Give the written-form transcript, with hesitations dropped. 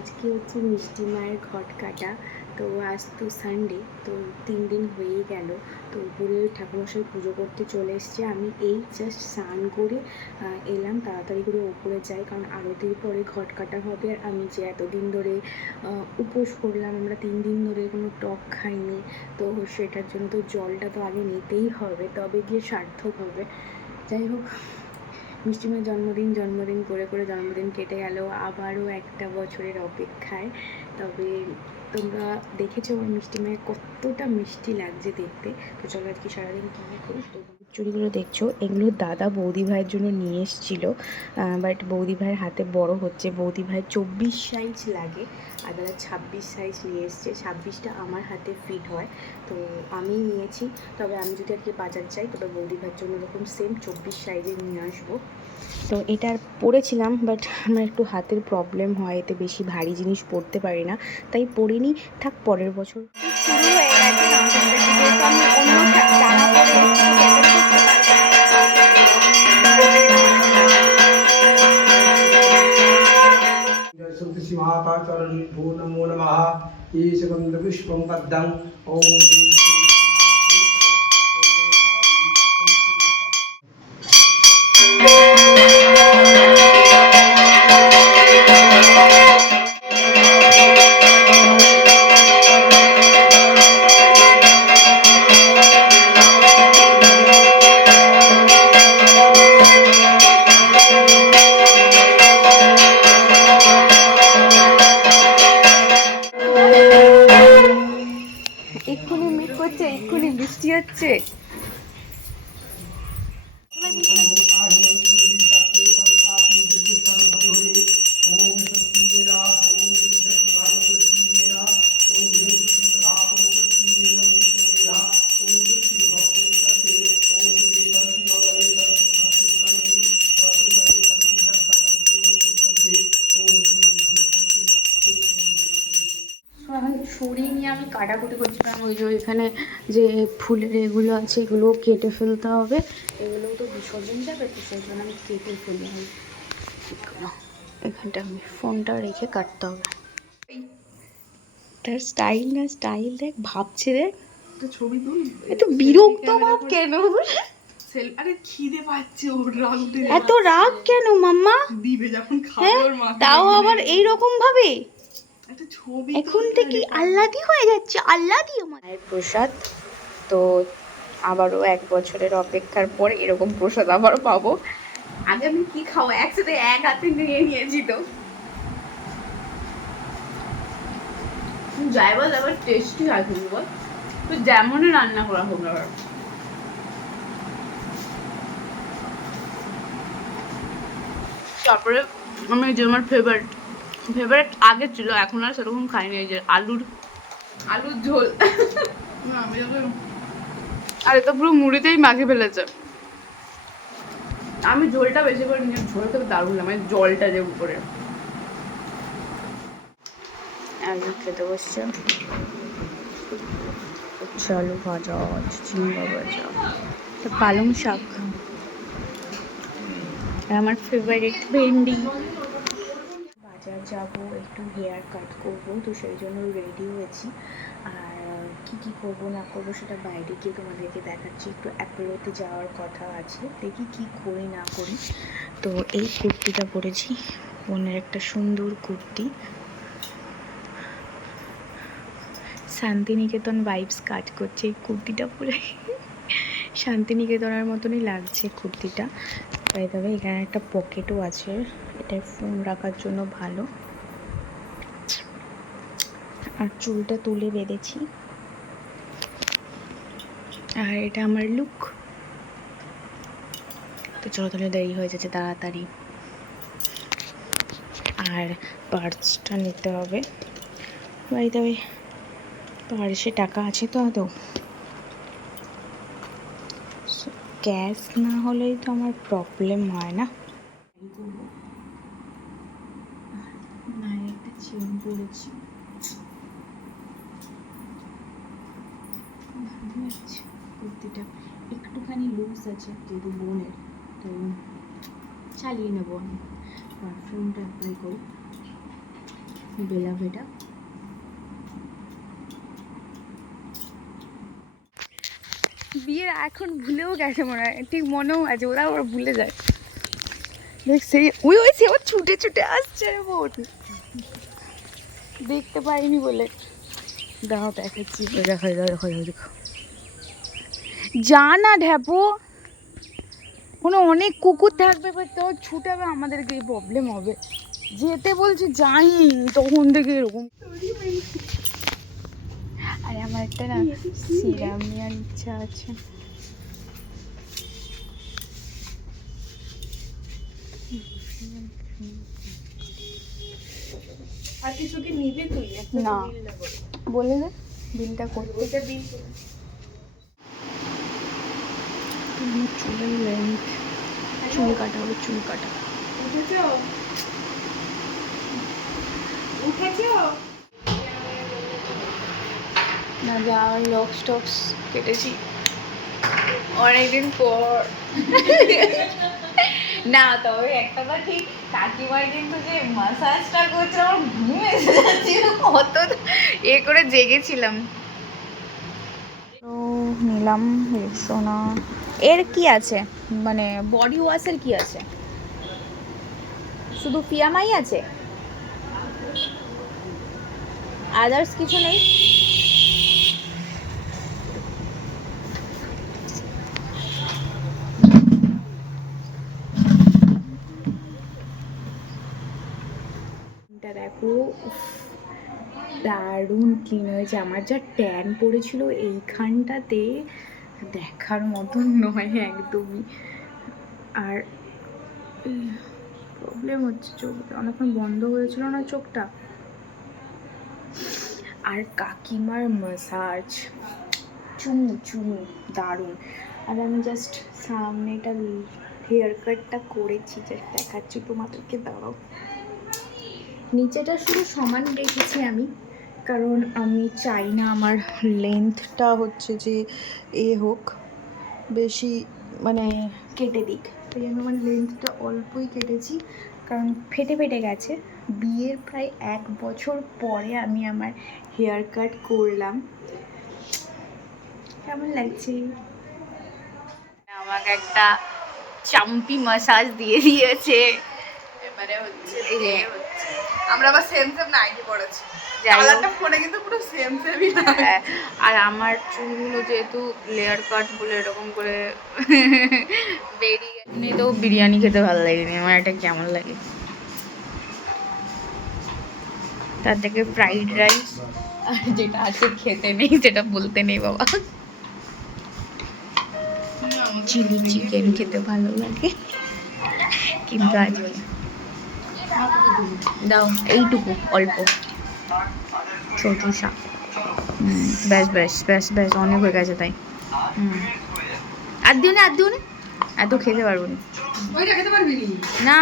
আজকে হচ্ছে মিষ্টি মায়ের ঘট কাটা। তো আজ তো সানডে, তো 3 দিন হয়েই গেল। তো উপরে ঠাকুরমশাই পুজো করতে চলে এসছে। আমি এই জাস্ট স্নান করে এলাম, তাড়াতাড়ি করে উপরে যাই, কারণ আরতির পরে ঘট কাটা হবে। আর আমি যে এতদিন ধরে উপোস করলাম, আমরা 3 দিন ধরে কোনো টক খাইনি, তো সেটার জন্য তো জলটা তো আগে নিতেই হবে, তবে গিয়ে সার্থক হবে। যাই হোক, মিষ্টিমার জন্মদিন করে করে জন্মদিন কেটে গেল, আবারও একটা বছরের অপেক্ষায়। তবে তোমরা দেখেছো আমার মিষ্টিমায়ের কতটা মিষ্টি লাগছে দেখতে। তো চলো আজকে সারাদিন কী কী করি। তো চুড়িগুলো দেখছো, এগুলো দাদা বৌদি ভাইয়ের জন্য নিয়ে এসেছিলো, বাট বৌদি ভাইয়ের হাতে বড় হচ্ছে। বৌদি ভাইয়ের 24 সাইজ লাগে, আর দাদা 26 সাইজ নিয়ে এসছে। 26টা আমার হাতে ফিট হয়, তো আমি নিয়েছি। তবে আমি যদি আজকে বাজার চাই, তবে বৌদি ভাইয়ের জন্য এরকম সেম 24 সাইজের নিয়ে আসবো। তো এটা পরেছিলাম, বাট আমার একটু হাতের প্রবলেম হয়, এতে বেশি ভারী জিনিস পরতে পারি না, তাই পরিনি। থাক, পরের বছর। শুরু হয়ে গেছে যেহেতু আমি অন্য জামা পরে एस्ति माता चरणी भो नमो नमः ईश गंध पुष्पं पद्मं ओम এক্ষুনি মেঘ করছে, এক্ষুনি বৃষ্টি হচ্ছে। এখন ছুরি নিয়ে আমি কাটাকুটি করছিলাম, ওই যে ওইখানে যে ফুলের এগুলো আছে এগুলো কেটে ফেলতে হবে, এগুলো তো বিসর্জন যাবে, তো সেই জন্য আমি কেটে ফেললাম। এখানটা আমি ফোনটা রেখে কাটতে হবে। তার স্টাইল না স্টাইল দেখ, ভাবছে দেখ, ছবি তুল। এত বিরক্ত ভাব কেন? আরে খিদে পাচ্ছে, ওর রাগ উঠে এত রাগ কেন মাম্মা? দিবে যখন খাবে ওর মা, তাও আবার এইরকম ভাবে একটা ছবি এখন থেকে আহ্লাদি হয়ে যাচ্ছে। আহ্লাদি মায়ের প্রসাদ, তো আবারও 1 বছরের অপেক্ষার পর এরকম প্রসাদ আবার পাবো। আগে আমি কি খাবো, একসাথে এক হাতে নিয়ে নিয়েছি। তো যাই বল, আবার টেস্টি হয় খুবই, বল তো যেমনই রান্না করা হোক না। তারপরে আমি যে আমার ফেভারিট আগে ছিল, এখন আর সেরকম খাইনি, এই যে আলুর ঝোল। আর এটা পুরো মুড়িতেই মাখিয়ে ফেলেছে। আমি ঝোলটা বেশি করে নিয়ে, ঝোল খেতে দারুণ লাগে, মানে জলটা যে উপরে। আলু খেতে বসছে, আলু ভাজা, ঝিঙ্গা ভাজা, পালং শাক, আর আমার ফেভারিট ভেন্ডি। বাজার যাব, একটু হেয়ার কাট করবো, তো সেই জন্য রেডি হয়েছি। আর কি করব না করব সেটা বাইরে গিয়ে তোমাদেরকে দেখাচ্ছি। একটু অ্যাপোলোতে যাওয়ার কথা আছে, দেখি কি করি না করি। তো এই কুর্তিটা পরেছি, বোনের একটা সুন্দর কুর্তি, শান্তিনিকেতন ভাইবস কাজ করছে এই কুর্তিটা পরে। শান্তিনিকেতনের মতনই লাগছে কুর্তিটা। তাই তবে এখানে একটা পকেটও আছে, এটা ফোন রাখার জন্য ভালো। আর চুলটা তুলে বেঁধেছি, আর এটা আমার লুক। তো চলো তাহলে, দেরি হয়ে যাচ্ছে তাড়াতাড়ি। আর পার্সটা নিতে হবে, বাড়িতে ওই পার্সে টাকা আছে তো আদৌ? ক্যাশ না হলেই তো আমার প্রবলেম হয় না। একটা চেন পরেছি, কুর্তিটা একটুখানি লুজ আছে যেহেতু বোনের, তো চালিয়ে নেবো আমি। পারফিউমটা অ্যাপ্লাই করি। বেলা ভেটা। বিয়ের এখন ভুলেও গেছে মনে হয়, ঠিক মনেও আছে, ওরা আবার ভুলে যায়। দেখ সেই ওই ওই সে আবার ছুটে ছুটে আসছে বোন, দেখতে পাইনি বলে। দাও দেখাচ্ছি, দেখো দেখো দেখো, যা না ঢ্যাপো, কোনো অনেক কুকুর থাকবে তো ছুটাবে, আমাদের গিয়ে প্রবলেম হবে। যেতে বলছি যাই, তখন থেকে এরকম। আর আমার একটা না সিরাম নেওয়ার ইচ্ছা আছে। আর কিছু কি নিবি তুই? একটা না। বিল দেবো। বলে দে বিলটা করতে। ওইটা বিল। চুলের লেন্থ, চুল কাটা হবে, চুল কাটা। উঠেছো? উঠেছো? না যা লক্স টক্স কেটেছি অনেকদিন পর। না তবে একটা কথা ঠিক, কাকিমার কিন্তু যে মাসাজটা করছে আমার ঘুম এসে যাচ্ছিল, অত এ করে জেগেছিলাম। তো নিলাম রেক্সোনা। এর কি আছে, মানে বডি ওয়াশের কি আছে? শুধু ফিয়ামাই আছে, আদার্স কিছু নেই? এটা দেখো, উফ, দারুণ ক্লিন হয়েছে। আমার যা ট্যান পড়েছিল এইখানটাতে, দেখার মতন নয় একদমই। আর প্রবলেম হচ্ছে চোখে, অনেকক্ষণ বন্ধ হয়েছিল না চোখটা। আর কাকিমার ম্যাসাজ, চুমু চুমু দারুণ। আর আমি জাস্ট সামনেটা হেয়ার কাটটা করেছি, জাস্ট দেখাচ্ছি তোমাদেরকে, দাঁড়াও। নিচেটা শুধু সমান রেখেছি আমি, কারণ আমি চাই না আমার লেন্থটা হচ্ছে যে হোক বেশি, মানে কেটে দিক। তাই জন্য মানে লেন্থটা অল্পই কেটেছি, কারণ ফেটে ফেটে গেছে। বিয়ের প্রায় 1 বছর পরে আমি আমার হেয়ার কাট করলাম। কেমন লাগছে? আমাকে একটা চাম্পি মাসাজ দিয়ে দিয়েছে। এবারে হচ্ছে এই যে। বিয়ে হচ্ছে। আমরা আবার সেম সেম নাইটি পড়েছি। যাই হোক। কালারটা ফোনে কিন্তু পুরো সেম সেমই লাগে। হ্যাঁ, আর আমার চুলগুলো যেহেতু লেয়ার কাট বলে এরকম করে বেরিয়ে গেছে, তো বিরিয়ানি খেতে ভালো লাগেনি আমার, এটা কেমন লাগে। তার থেকে ফ্রাইড রাইস, আর যেটা আছে খেতে নেই, যেটা বলতে নেই বাবা, চিলি চিকেন খেতে ভালো লাগে, কিন্তু আজকে দাও এইটুকু অল্প ছোট শাক। ব্যাস ব্যাস ব্যাস ব্যাস, অনেক হয়ে গেছে তাই। আর দিও না, আর দিও না, এত খেতে পারবো না। ওইটা খেতে পারবি না।